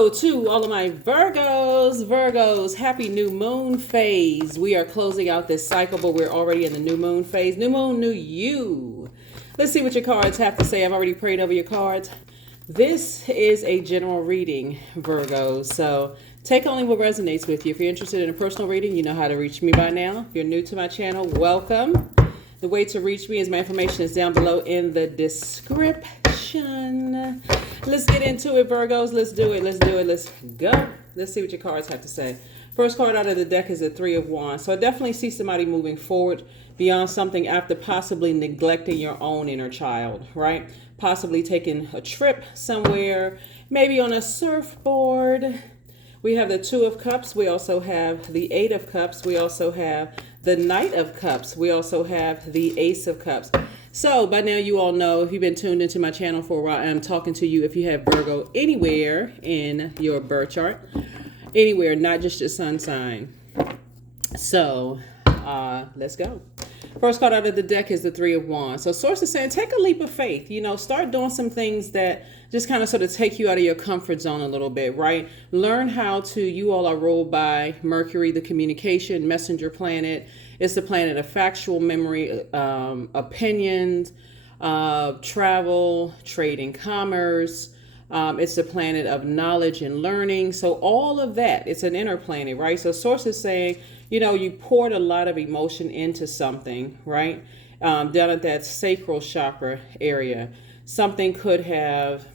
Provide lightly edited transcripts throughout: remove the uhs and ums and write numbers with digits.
Hello to all of my Virgos, happy new moon phase. We are closing out this cycle, but we're already in the new moon phase. New moon, new you. Let's see what your cards have to say. I've already prayed over your cards. This is a general reading, Virgos. So take only what resonates with you. If you're interested in a personal reading, you know how to reach me by now. If you're new to my channel, welcome. The way to reach me is my information is down below in the description. Let's get into it, Virgos. Let's do it. Let's go. Let's see what your cards have to say. First card out of the deck is the Three of Wands. So I definitely see somebody moving forward beyond something after possibly neglecting your own inner child, right? Possibly taking a trip somewhere, maybe on a surfboard. We have the Two of Cups. We also have the Eight of Cups. We also have the Knight of Cups. We also have the Ace of Cups. So by now you all know, if you've been tuned into my channel for a while, I'm talking to you if you have Virgo anywhere in your birth chart. Anywhere, not just your sun sign. So let's go. First card out of the deck is the Three of Wands. So Source is saying, take a leap of faith. You know, start doing some things that just kind of sort of take you out of your comfort zone a little bit, right? Learn how to, you all are ruled by Mercury, the communication messenger planet. It's the planet of factual memory, opinions, travel, trade and commerce. It's the planet of knowledge and learning. So all of that, it's an inner planet, right? So Source is saying, you know, you poured a lot of emotion into something, right? Down at that sacral chakra area. Something could have,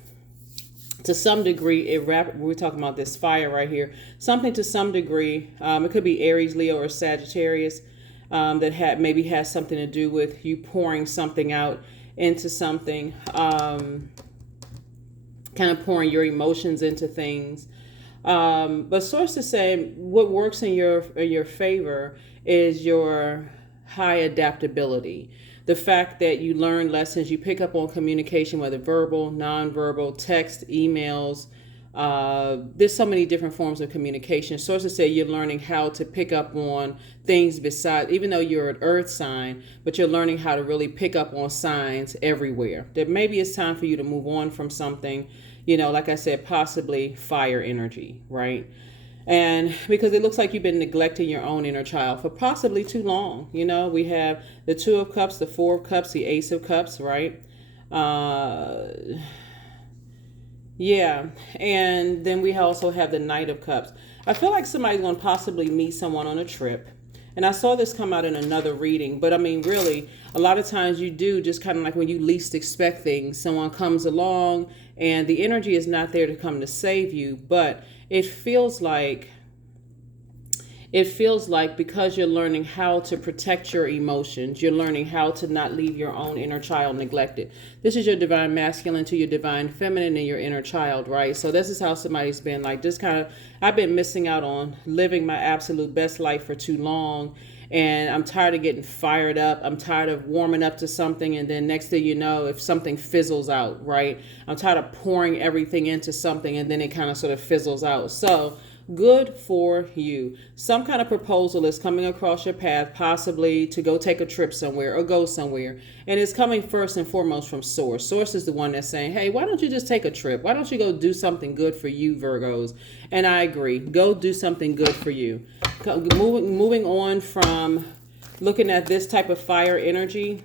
to some degree, we're talking about this fire right here. Something to some degree, it could be Aries, Leo, or Sagittarius, that maybe has something to do with you pouring something out into something, kind of pouring your emotions into things. But Source is saying what works in your favor is your high adaptability. The fact that you learn lessons, you pick up on communication, whether verbal, nonverbal, text, emails. There's so many different forms of communication. Sources say you're learning how to pick up on things besides, even though you're an earth sign, but you're learning how to really pick up on signs everywhere. That maybe it's time for you to move on from something, you know, like I said, possibly fire energy, right? And because it looks like you've been neglecting your own inner child for possibly too long. You know, we have the Two of Cups, the Four of Cups, the Ace of Cups, right? Yeah, and then we also have the Knight of Cups. I feel like somebody's going to possibly meet someone on a trip. And I saw this come out in another reading, but I mean, really, a lot of times you do just kind of like when you least expect things, someone comes along and the energy is not there to come to save you, but it feels like because you're learning how to protect your emotions, you're learning how to not leave your own inner child neglected. This is your divine masculine to your divine feminine and your inner child, right? So this is how somebody's been like, this kind of, I've been missing out on living my absolute best life for too long. And I'm tired of getting fired up. I'm tired of warming up to something. And then next thing you know, if something fizzles out, right? I'm tired of pouring everything into something and then it kind of sort of fizzles out. So good for you. Some kind of proposal is coming across your path, possibly to go take a trip somewhere or go somewhere. And it's coming first and foremost from Source. Source is the one that's saying, hey, why don't you just take a trip? Why don't you go do something good for you, Virgos? And I agree. Go do something good for you. Moving on from looking at this type of fire energy,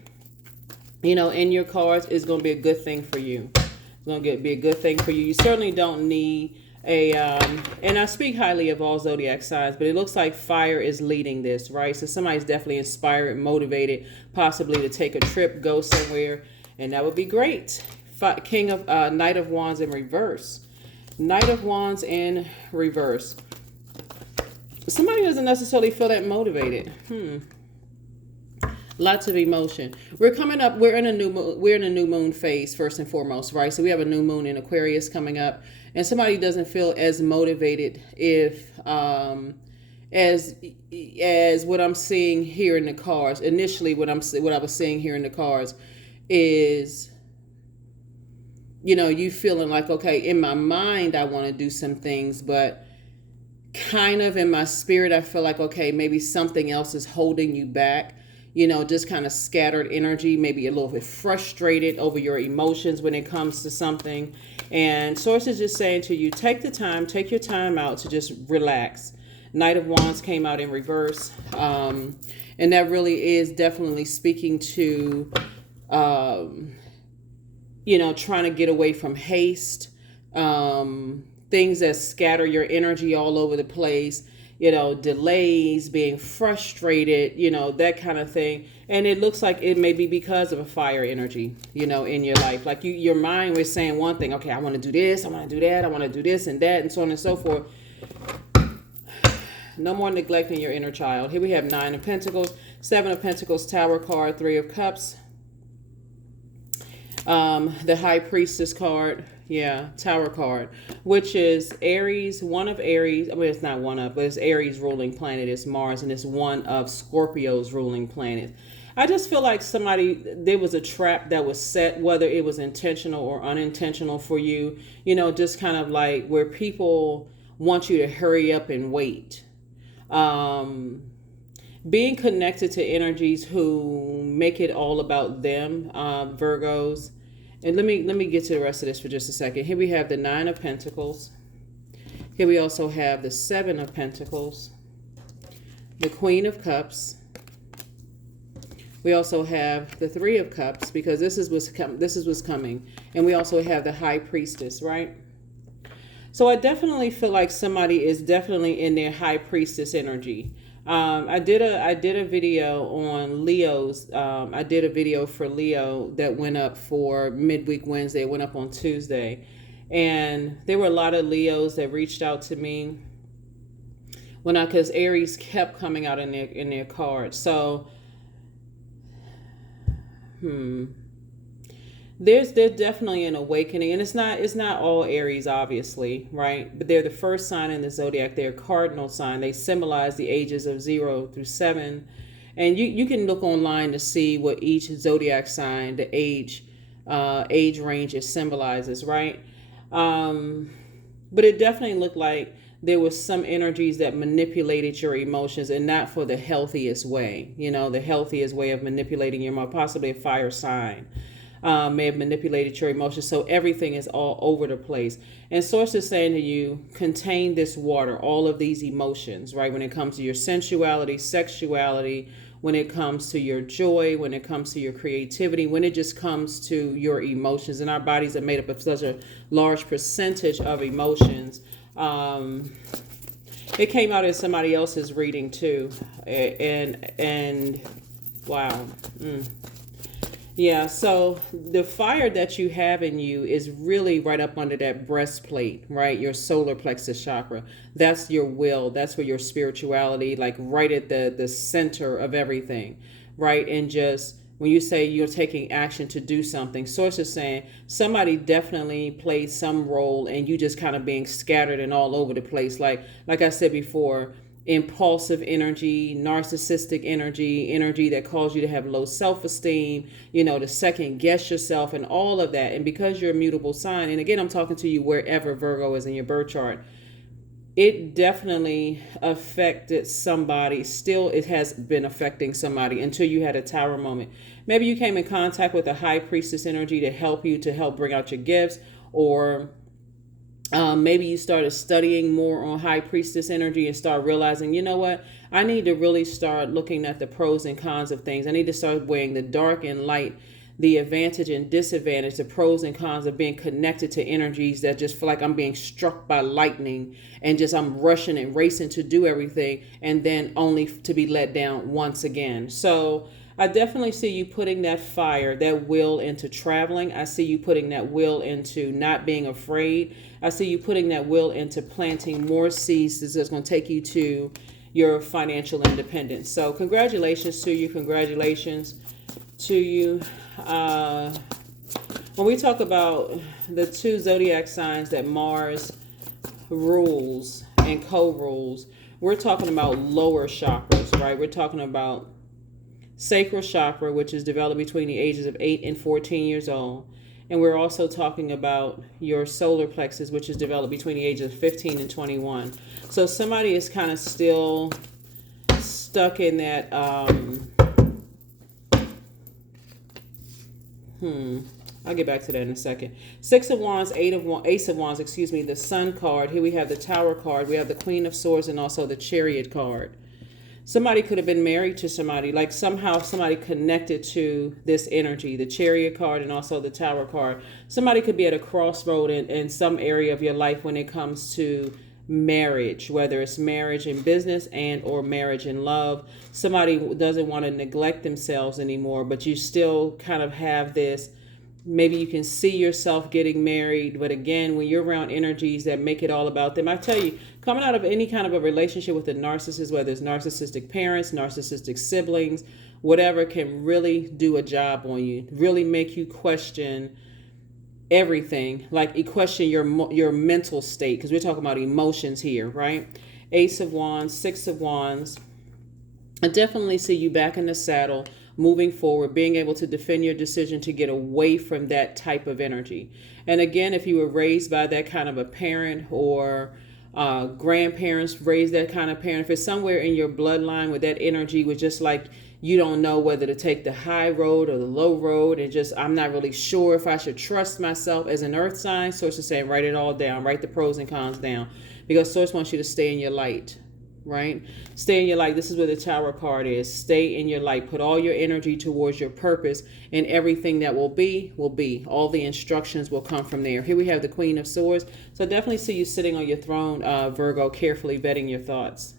you know, in your cards is going to be a good thing for you. It's going to be a good thing for you. You certainly don't need and I speak highly of all zodiac signs, but it looks like fire is leading this, right? So somebody's definitely inspired, motivated, possibly to take a trip, go somewhere, and that would be great. Knight of Wands in reverse. Knight of Wands in reverse. Somebody doesn't necessarily feel that motivated. Lots of emotion. We're in a new moon phase first and foremost, right? So we have a new moon in Aquarius coming up, and somebody doesn't feel as motivated if as what I'm seeing here in the cards. Initially what I was seeing here in the cards is, you know, you feeling like, okay, in my mind I want to do some things, but kind of in my spirit I feel like, okay, maybe something else is holding you back. just kind of scattered energy, maybe a little bit frustrated over your emotions when it comes to something. And Source is just saying to you, take your time out to just relax. Knight of Wands came out in reverse. And that really is definitely speaking to, trying to get away from haste, things that scatter your energy all over the place, delays, being frustrated, that kind of thing. And it looks like it may be because of a fire energy, in your life. Like your mind was saying one thing, okay, I want to do this, I want to do that, I want to do this and that, and so on and so forth. No more neglecting your inner child. Here we have 9 of Pentacles, 7 of Pentacles, Tower card, 3 of Cups. The High Priestess card, Tower card, which is Aries, one of Aries. I mean, it's not one of, but it's Aries' ruling planet. It's Mars, and it's one of Scorpio's ruling planet. I just feel like there was a trap that was set, whether it was intentional or unintentional for you, just kind of like where people want you to hurry up and wait. Being connected to energies who make it all about them, Virgos. And let me get to the rest of this for just a second. Here we have the 9 of Pentacles. Here we also have the 7 of Pentacles, the Queen of Cups. We also have the 3 of Cups, because this is what's coming. And we also have the High Priestess, right? So I definitely feel like somebody is definitely in their High Priestess energy. I did a video on Leo's. I did a video for Leo that went up for midweek Wednesday. It went up on Tuesday, and there were a lot of Leos that reached out to me because Aries kept coming out in their cards. So, There's definitely an awakening, and it's not all Aries, obviously, right? But they're the first sign in the zodiac. They're a cardinal sign. They symbolize the ages of 0 through 7, and you can look online to see what each zodiac sign, the age range it symbolizes, right? But it definitely looked like there was some energies that manipulated your emotions, and not for the healthiest way. The healthiest way of manipulating your emotions, possibly a fire sign. May have manipulated your emotions, so everything is all over the place. And Source is saying to you, contain this water, all of these emotions, right? When it comes to your sensuality, sexuality, when it comes to your joy, when it comes to your creativity, when it just comes to your emotions. And our bodies are made up of such a large percentage of emotions. It came out in somebody else's reading too, and wow. Yeah, so the fire that you have in you is really right up under that breastplate, right? Your solar plexus chakra. That's your will. That's where your spirituality, like right at the center of everything, right? And just when you say you're taking action to do something, Source is saying somebody definitely played some role in you just kind of being scattered and all over the place. Like I said before, impulsive energy, narcissistic energy that caused you to have low self-esteem, to second guess yourself and all of that. And because you're a mutable sign, and again, I'm talking to you wherever Virgo is in your birth chart, it definitely affected somebody. Still, it has been affecting somebody until you had a Tower moment. Maybe you came in contact with a High Priestess energy to help bring out your gifts, or maybe you started studying more on High Priestess energy and start realizing, you know what, I need to really start looking at the pros and cons of things. I need to start weighing the dark and light, the advantage and disadvantage, the pros and cons of being connected to energies that just feel like I'm being struck by lightning and just I'm rushing and racing to do everything, and then only to be let down once again. So I definitely see you putting that fire, that will into traveling. I see you putting that will into not being afraid. I see you putting that will into planting more seeds that's going to take you to your financial independence. So congratulations to you. Congratulations to you. When we talk about the 2 zodiac signs that Mars rules and co-rules, we're talking about lower chakras, right? We're talking about sacral chakra, which is developed between the ages of 8 and 14 years old. And we're also talking about your solar plexus, which is developed between the ages of 15 and 21. So somebody is kind of still stuck in that I'll get back to that in a second. Six of Wands, Ace of Wands, excuse me, the Sun card. Here we have the Tower card. We have the Queen of Swords and also the Chariot card. Somebody could have been married to somebody, like somehow somebody connected to this energy, the Chariot card and also the Tower card. Somebody could be at a crossroad in some area of your life when it comes to marriage, whether it's marriage in business and or marriage in love. Somebody doesn't want to neglect themselves anymore, but you still kind of have this. Maybe you can see yourself getting married, but again, when you're around energies that make it all about them, I tell you, coming out of any kind of a relationship with a narcissist, whether it's narcissistic parents, narcissistic siblings, whatever, can really do a job on you, really make you question everything, like you question your mental state, because we're talking about emotions here, right? Ace of Wands, Six of Wands. I definitely see you back in the saddle, moving forward, being able to defend your decision to get away from that type of energy. And again, if you were raised by that kind of a parent or grandparents raised that kind of parent, if it's somewhere in your bloodline where that energy was just like, you don't know whether to take the high road or the low road, and just, I'm not really sure if I should trust myself as an earth sign, Source is saying, write it all down, write the pros and cons down, because Source wants you to stay in your light. Right? Stay in your light. This is where the Tower card is. Stay in your light. Put all your energy towards your purpose, and everything that will be, will be. All the instructions will come from there. Here we have the Queen of Swords. So definitely see you sitting on your throne, Virgo, carefully vetting your thoughts.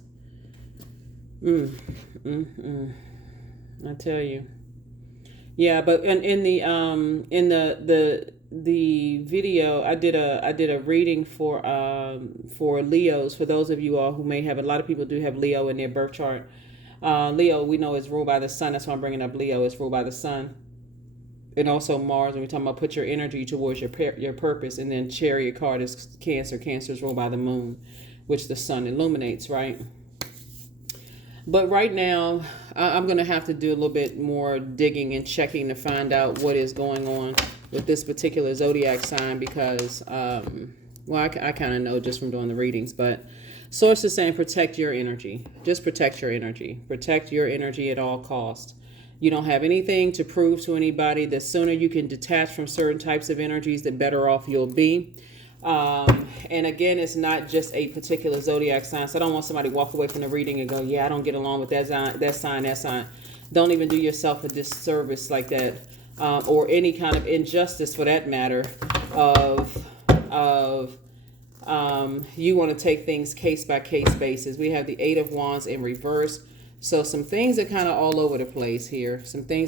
I tell you. Yeah, but in the video, I did a reading for Leos. For those of you all who may have, a lot of people do have Leo in their birth chart. Leo, we know, is ruled by the sun. That's why I'm bringing up Leo. It's ruled by the sun, and also Mars. When we're talking about put your energy towards your purpose, and then Chariot card is Cancer. Cancer is ruled by the moon, which the sun illuminates, right? But right now, I'm going to have to do a little bit more digging and checking to find out what is going on with this particular zodiac sign, because, well, I kind of know just from doing the readings, but Source is saying protect your energy. Just protect your energy. Protect your energy at all costs. You don't have anything to prove to anybody. The sooner you can detach from certain types of energies, the better off you'll be. And again, it's not just a particular zodiac sign. So I don't want somebody to walk away from the reading and go, yeah, I don't get along with that sign. Don't even do yourself a disservice like that, or any kind of injustice for that matter of you want to take things case by case basis. We have the Eight of Wands in reverse. So some things are kind of all over the place here. Somebody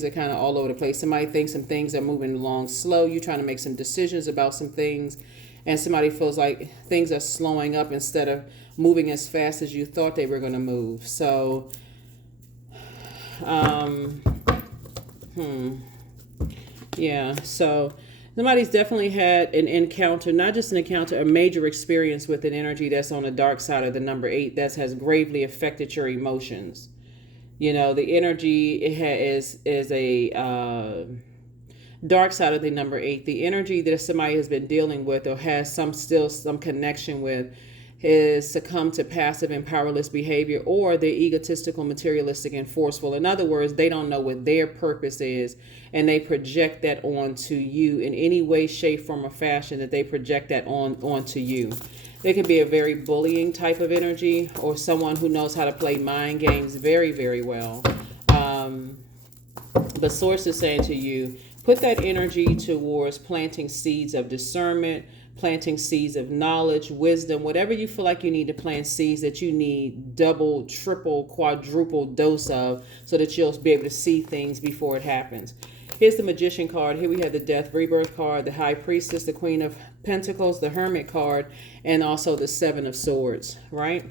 thinks some things are moving along slow. You're trying to make some decisions about some things, and somebody feels like things are slowing up instead of moving as fast as you thought they were going to move. So, yeah, so somebody's definitely had an encounter, not just an encounter, a major experience with an energy that's on the dark side of the number 8 that has gravely affected your emotions. You know, the energy is a dark side of the number 8. The energy that somebody has been dealing with or has some connection with is succumbed to passive and powerless behavior, or they're egotistical, materialistic, and forceful. In other words, they don't know what their purpose is, and they project that onto you in any way, shape, form, or fashion, that they project that onto you. It could be a very bullying type of energy, or someone who knows how to play mind games very, very well. But Source is saying to you, put that energy towards planting seeds of discernment, planting seeds of knowledge, wisdom, whatever you feel like you need to plant seeds that you need double, triple, quadruple dose of, so that you'll be able to see things before it happens. Here's the Magician card. Here we have the Death Rebirth card, the High Priestess, the Queen of Pentacles, the Hermit card, and also the Seven of Swords, right?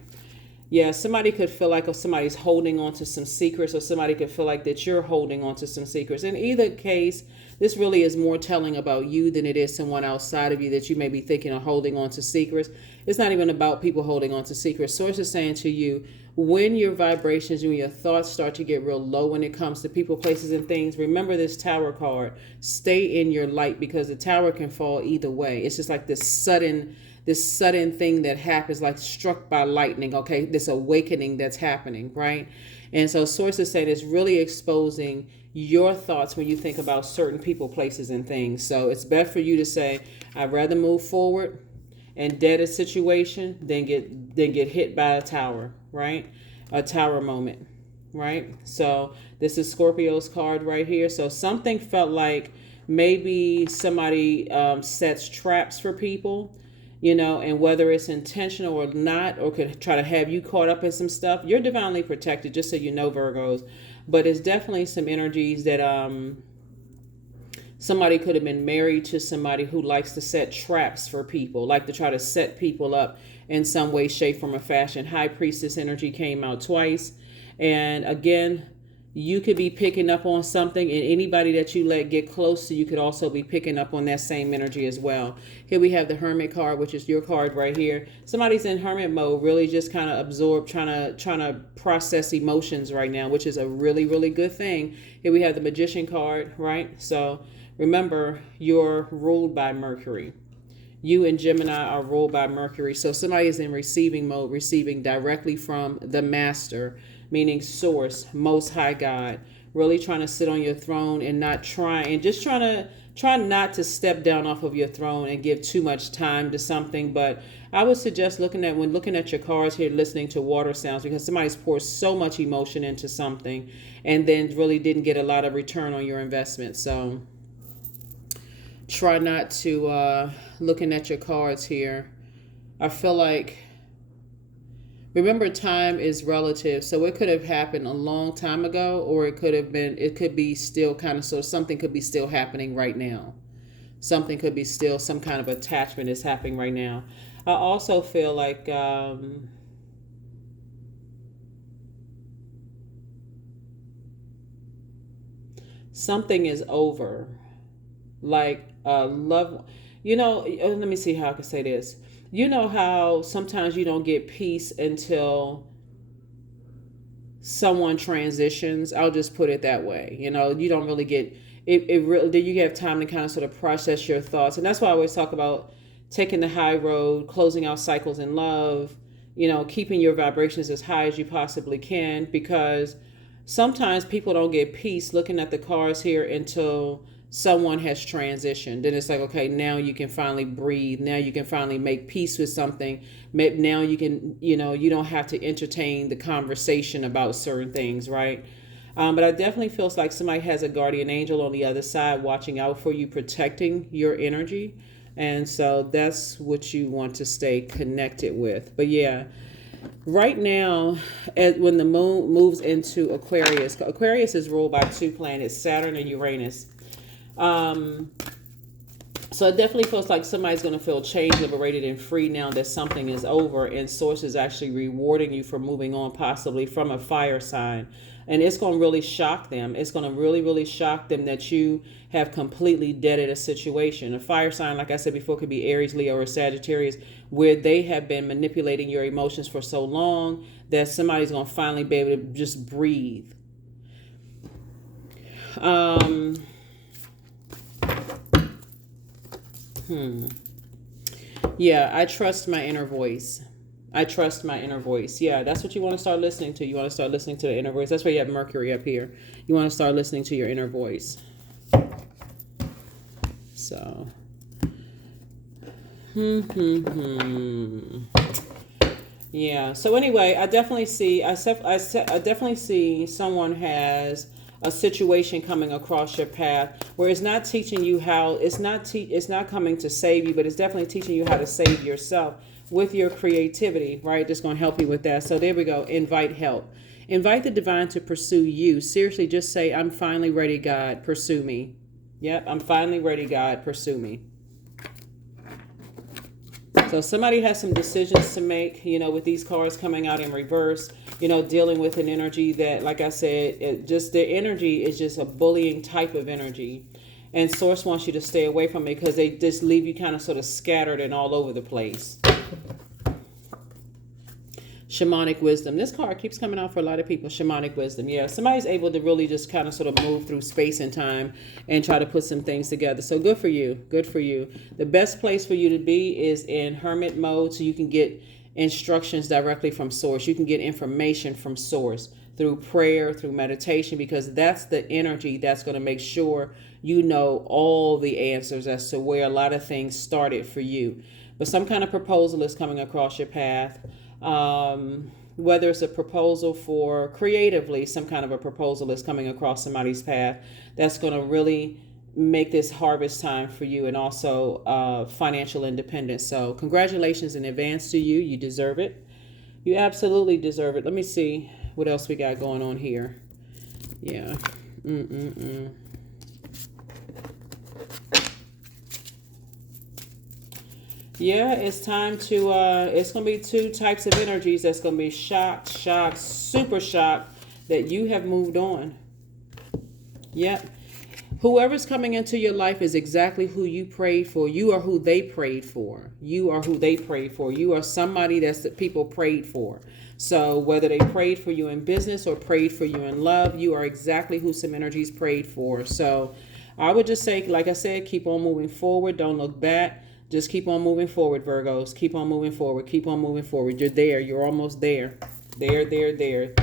Yeah, somebody could feel like somebody's holding on to some secrets, or somebody could feel like that you're holding on to some secrets. In either case, this really is more telling about you than it is someone outside of you that you may be thinking of holding on to secrets. It's not even about people holding on to secrets. Source is saying to you, when your vibrations and your thoughts start to get real low when it comes to people, places, and things, remember this Tower card. Stay in your light, because the tower can fall either way. It's just like this sudden thing that happens, like struck by lightning, okay? This awakening that's happening, right? And so Source is saying it's really exposing your thoughts when you think about certain people, places, and things. So it's best for you to say, I'd rather move forward and dead a situation than get hit by a tower, right? A tower moment, right? So this is Scorpio's card right here. So something felt like maybe somebody sets traps for people, and whether it's intentional or not, or could try to have you caught up in some stuff. You're divinely protected, just so you know, Virgos. But it's definitely some energies that somebody could have been married to somebody who likes to set traps for people, like to try to set people up in some way, shape, form, or fashion. High Priestess energy came out twice. And again, you could be picking up on something, and anybody that you let get close to you could also be picking up on that same energy as well. Here we have the Hermit card, which is your card right here. Somebody's in hermit mode, really just kind of absorb, trying to process emotions right now, which is a really, really good thing. Here we have the Magician card, right? So remember, you're ruled by Mercury. You and Gemini are ruled by Mercury. So somebody is in receiving mode, receiving directly from the master, meaning source, most high God, really trying to sit on your throne and try not to step down off of your throne and give too much time to something. But I would suggest looking at your cards here, listening to water sounds, because somebody's poured so much emotion into something and then really didn't get a lot of return on your investment. So try not to, looking at your cards here, I feel like, remember, time is relative. So it could have happened a long time ago, or it could be still kind of, so something could be still happening right now. Something could be still, some kind of attachment is happening right now. I also feel like, something is over. Like, love, let me see how I can say this. You know how sometimes you don't get peace until someone transitions? I'll just put it that way. You don't really get it really, you have time to kind of sort of process your thoughts. And that's why I always talk about taking the high road, closing out cycles in love, keeping your vibrations as high as you possibly can, because sometimes people don't get peace, looking at the cards here, until someone has transitioned. Then it's like, okay, now you can finally breathe. Now you can finally make peace with something. Now you can, you don't have to entertain the conversation about certain things, right? But I definitely feels like somebody has a guardian angel on the other side watching out for you, protecting your energy. And so that's what you want to stay connected with. But yeah, right now, when the moon moves into Aquarius, Aquarius is ruled by two planets, Saturn and Uranus. So it definitely feels like somebody's going to feel changed, liberated, and free now that something is over, and Source is actually rewarding you for moving on, possibly from a fire sign. And it's going to really shock them. It's going to really, really shock them that you have completely deaded a situation. A fire sign, like I said before, could be Aries, Leo, or Sagittarius, where they have been manipulating your emotions for so long that somebody's going to finally be able to just breathe. Yeah, I trust my inner voice. I trust my inner voice. Yeah, that's what you want to start listening to. You want to start listening to the inner voice. That's why you have Mercury up here. You want to start listening to your inner voice. So, yeah. So anyway, I definitely see someone has a situation coming across your path where it's not teaching you how, it's not coming to save you, but it's definitely teaching you how to save yourself with your creativity, right? Just going to help you with that. So there we go. Invite help. Invite the divine to pursue you. Seriously, just say, I'm finally ready, God, pursue me. Yep, I'm finally ready, God, pursue me. So somebody has some decisions to make, with these cards coming out in reverse, dealing with an energy that, like I said, the energy is just a bullying type of energy. And Source wants you to stay away from it because they just leave you kind of sort of scattered and all over the place. Shamanic wisdom. This card keeps coming out for a lot of people. Shamanic wisdom. Yeah, somebody's able to really just kind of sort of move through space and time and try to put some things together. So good for you. Good for you. The best place for you to be is in hermit mode, so you can get instructions directly from source. You can get information from source through prayer, through meditation, because that's the energy that's going to make sure you know all the answers as to where a lot of things started for you. But some kind of proposal is coming across your path. Whether it's a proposal for creatively, some kind of a proposal is coming across somebody's path that's going to really make this harvest time for you, and also financial independence. So congratulations in advance to you. You deserve it. You absolutely deserve it. Let me see what else we got going on here. Yeah. Yeah, it's time to, it's going to be two types of energies that's going to be shocked, super shocked that you have moved on. Yep. Whoever's coming into your life is exactly who you prayed for. You are who they prayed for. You are who they prayed for. You are somebody that people prayed for. So whether they prayed for you in business or prayed for you in love, you are exactly who some energies prayed for. So I would just say, like I said, keep on moving forward. Don't look back. Just keep on moving forward, Virgos. Keep on moving forward. Keep on moving forward. You're there. You're almost there. There.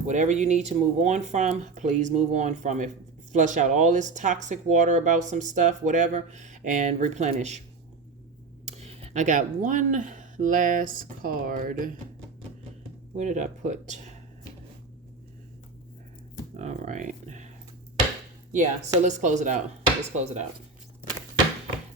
Whatever you need to move on from, please move on from it. Flush out all this toxic water about some stuff, whatever, and replenish. I got one last card. Where did I put? All right. Yeah, so let's close it out.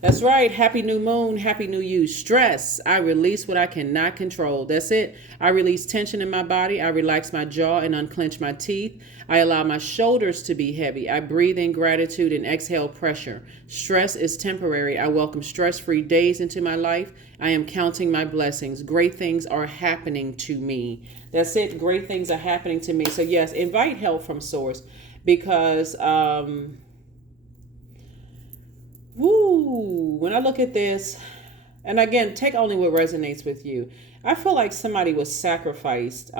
That's right. Happy new moon. Happy new you. Stress. I release what I cannot control. That's it. I release tension in my body. I relax my jaw and unclench my teeth. I allow my shoulders to be heavy. I breathe in gratitude and exhale pressure. Stress is temporary. I welcome stress-free days into my life. I am counting my blessings. Great things are happening to me. That's it. Great things are happening to me. So yes, invite help from source, because when I look at this, and again, take only what resonates with you. I feel like somebody was sacrificed.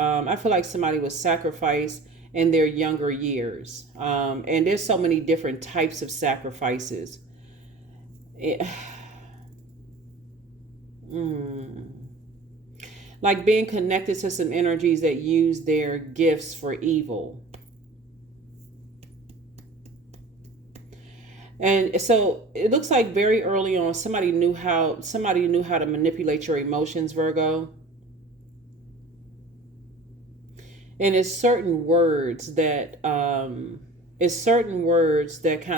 In their younger years. And there's so many different types of sacrifices. Like being connected to some energies that use their gifts for evil. And so it looks like very early on, somebody knew how to manipulate your emotions, Virgo. And it's certain words that kind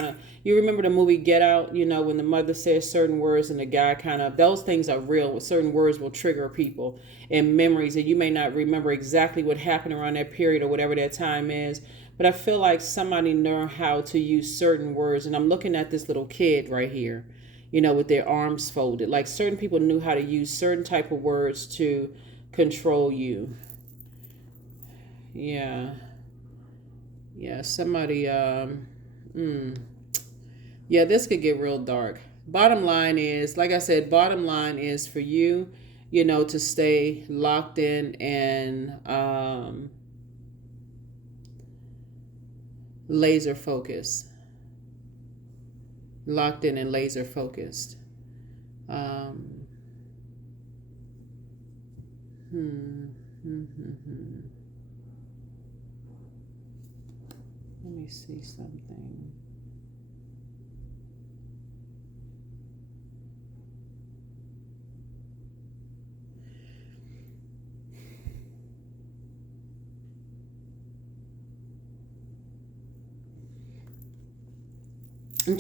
of, you remember the movie Get Out, when the mother says certain words and the guy those things are real. Certain words will trigger people and memories, and you may not remember exactly what happened around that period or whatever that time is. But I feel like somebody learned how to use certain words. And I'm looking at this little kid right here, with their arms folded. Like certain people knew how to use certain type of words to control you. Yeah, somebody, yeah, this could get real dark. Bottom line is, like I said, for you, to stay locked in and laser focused. Locked in and laser focused. Let me see something.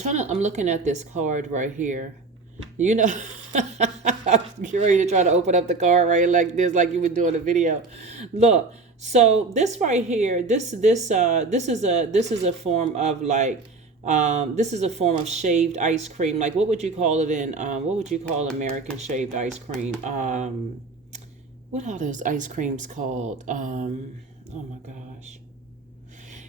I'm looking at this card right here. I'm ready to try to open up the card right like this, like you were doing a video. Look. So this right here, this is a form of this is a form of shaved ice cream. Like what would you call it what would you call American shaved ice cream? What are those ice creams called? Oh my gosh.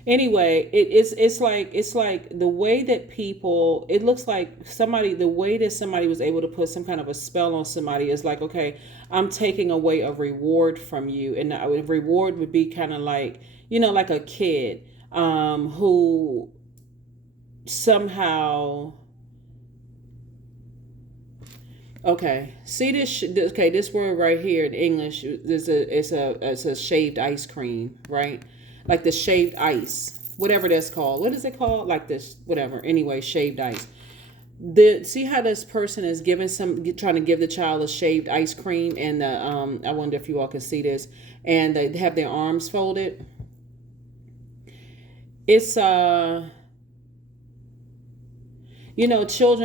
Anyway, it's like the way that people, it looks like somebody, the way that somebody was able to put some kind of a spell on somebody is like, okay, I'm taking away a reward from you. And the reward would be kind of like, like a kid who somehow, okay, see this, okay, this word right here in English, it's a shaved ice cream, right? Like the shaved ice, whatever that's called. What is it called? Like this, whatever. Anyway, shaved ice. See how this person is giving trying to give the child a shaved ice cream, and I wonder if you all can see this, and they have their arms folded. It's children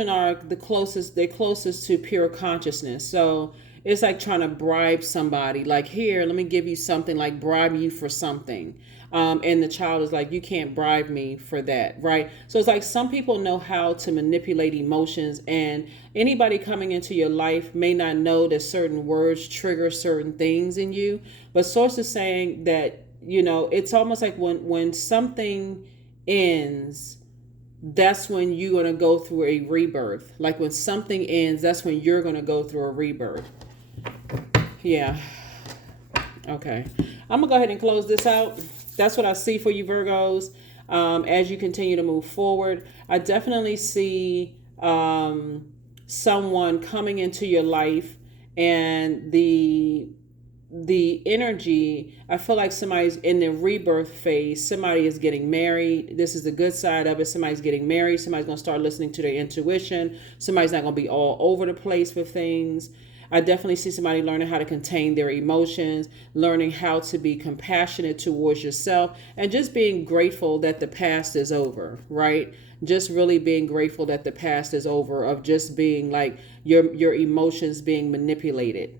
are they're closest to pure consciousness. So it's like trying to bribe somebody, like, here, let me give you something, like bribe you for something. And the child is like, you can't bribe me for that, right? So it's like some people know how to manipulate emotions, and anybody coming into your life may not know that certain words trigger certain things in you. But source is saying that, it's almost like when something ends, that's when you're going to go through a rebirth. Like when something ends, that's when you're going to go through a rebirth. Yeah. Okay. I'm going to go ahead and close this out. That's what I see for you, Virgos. As you continue to move forward, I definitely see someone coming into your life, and the energy, I feel like somebody's in the rebirth phase. Somebody is getting married. This is the good side of it. Somebody's getting married. Somebody's going to start listening to their intuition. Somebody's not going to be all over the place with things. I definitely see somebody learning how to contain their emotions, learning how to be compassionate towards yourself, and just being grateful that the past is over, right? Just really being grateful that the past is over, of just being like your emotions being manipulated,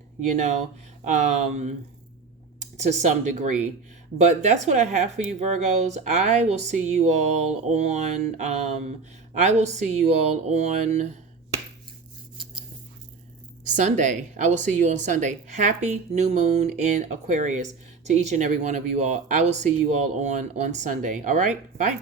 to some degree. But that's what I have for you, Virgos. I will see you all on Sunday. I will see you on Sunday. Happy new moon in Aquarius to each and every one of you all. I will see you all on Sunday. All right. Bye.